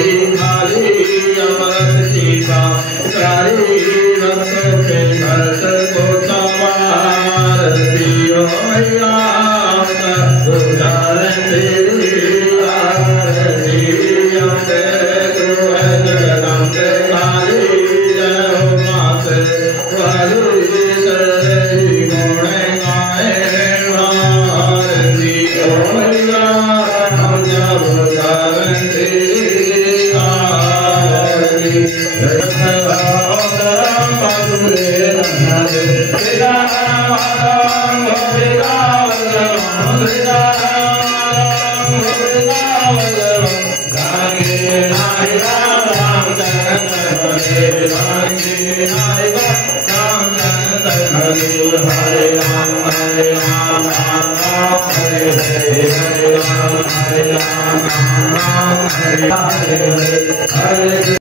कोई खाली अमृत सीता सारी रस के हर्ष को सवार दियो मैया उदार तेरी आरती अम्बे दुह जगदम्ब काली जय मात वाली सरस्वती गुण गाए आरती ओ मैया हम जब उदार तेरी आरती Hare